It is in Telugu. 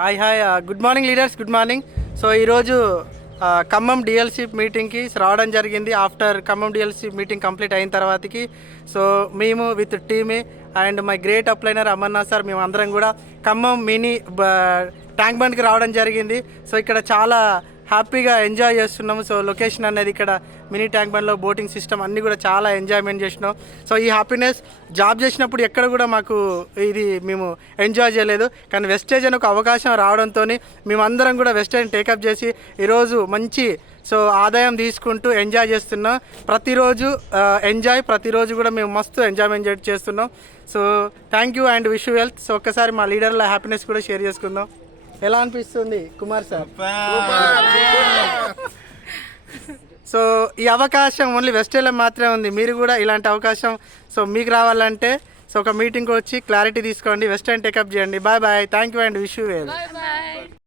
Hi good morning leaders, good morning. So ఈరోజు ఖమ్మం డిఎల్సి మీటింగ్కి రావడం జరిగింది. After Khammam DLC meeting complete అయిన తర్వాతకి సో మేము విత్ టీమే and my great upliner Amarnath sir మేము అందరం కూడా ఖమ్మం మినీ ట్యాంక్ బండ్కి రావడం జరిగింది. సో ఇక్కడ చాలా హ్యాపీగా ఎంజాయ్ చేస్తున్నాము. సో లొకేషన్ అనేది ఇక్కడ మినీ ట్యాంక్ బండ్లో బోటింగ్ సిస్టమ్ అన్నీ కూడా చాలా ఎంజాయ్మెంట్ చేసినాం. సో ఈ హ్యాపీనెస్ జాబ్ చేసినప్పుడు ఎక్కడ కూడా మాకు ఇది మేము ఎంజాయ్ చేయలేదు. కానీ వెస్టేజ్ అని ఒక అవకాశం రావడంతో మేమందరం కూడా వెస్టేజ్ టేకప్ చేసి ఈరోజు మంచి సో ఆదాయం తీసుకుంటూ ఎంజాయ్ చేస్తున్నాం. ప్రతిరోజు ప్రతిరోజు కూడా మేము మస్తు ఎంజాయ్మెంట్ చేస్తున్నాం. So thank you and wish you health. So ఒక్కసారి మా లీడర్ల హ్యాపీనెస్ కూడా షేర్ చేసుకుందాం. ఎలా అనిపిస్తుంది కుమార్ సార్? సో ఈ అవకాశం ఓన్లీ వెస్టేజ్లో మాత్రమే ఉంది. మీరు కూడా ఇలాంటి అవకాశం సో మీకు రావాలంటే సో ఒక మీటింగ్కి వచ్చి క్లారిటీ తీసుకోండి, వెస్టర్న్ టేకప్ చేయండి. Bye bye, thank you and wish you well.